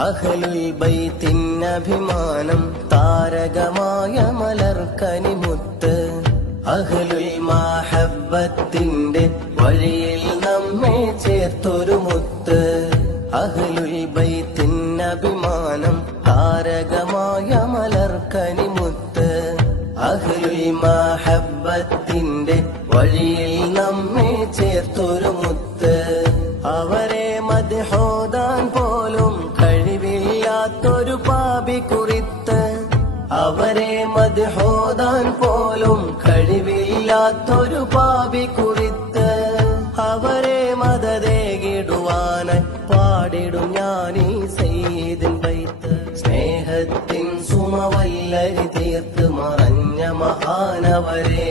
അഹ്ലുൽ ബൈത്തിനഭിമാനം താരകമായ മലർക്കനിമുത്ത് അഹ്ലുൽ മഹബ്ബത്തിന്റെ വഴിയിൽ നമ്മെ ചേർത്തൊരു മുത്ത് അഹ്ലുൽ ബൈത്തിനഭിമാനം താരകമായ മലർക്കനിമുത്ത് അഹ്ലുൽ മഹബ്ബത്തിന്റെ വഴിയിൽ നമ്മെ ചേർത്തൊരു മുത്ത് അവരെ മദ്ഹോദാൻ പോലും കഴിവില്ലാത്തൊരു പാപി കുറിത്ത് അവരെ മദ്ഹോദാൻ പോലും കഴിവില്ലാത്തൊരു പാപി കുറിത്ത് അവരെ മദദേകിടുവാനായി പാടിടും ഞാനീ സയ്യിദിൻ ബൈത്ത് സ്നേഹത്തിൻ സുമവല്ലരി തീർത്ത് മറഞ്ഞ മഹാനവരേ